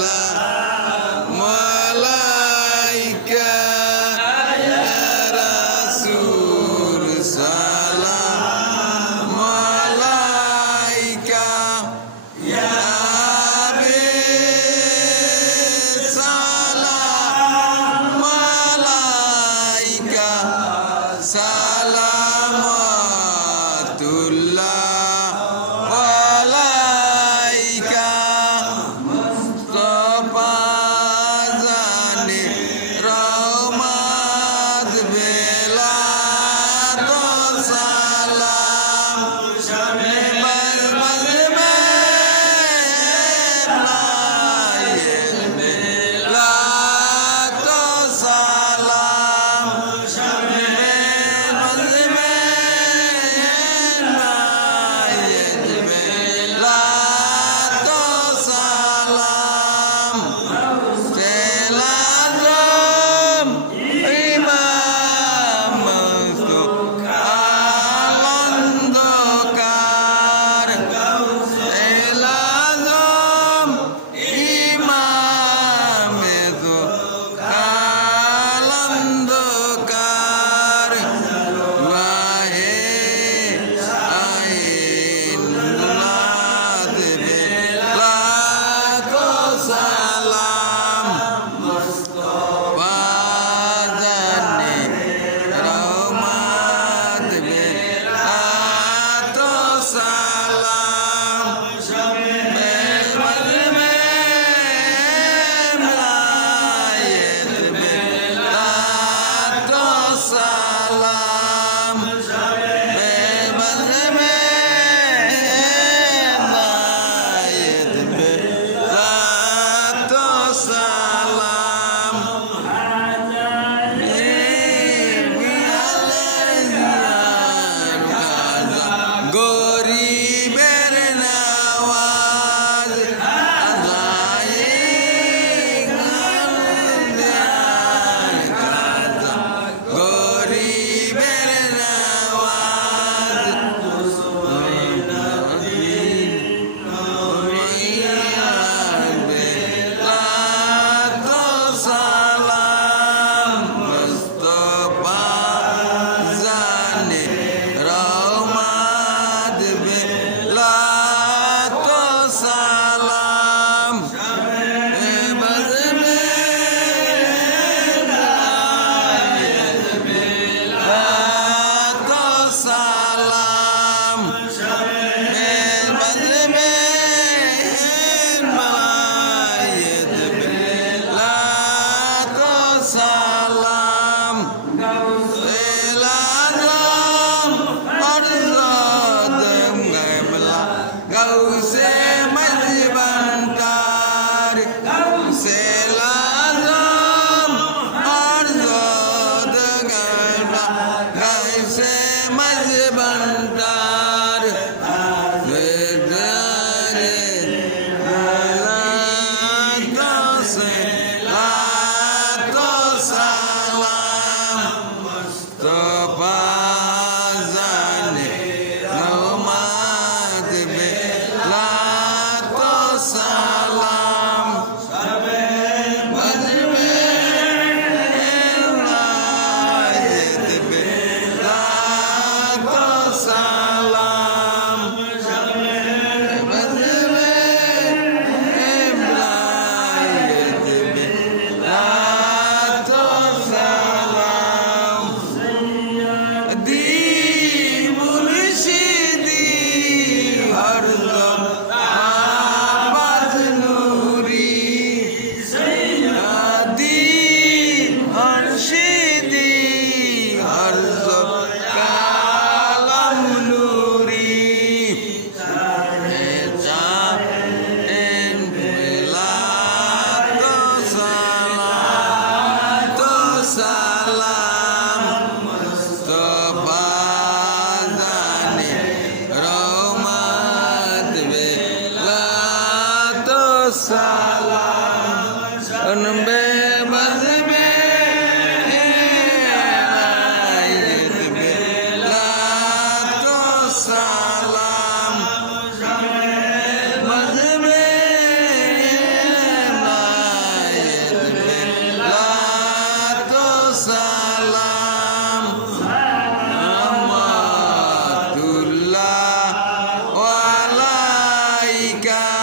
Allah. strong. Walaika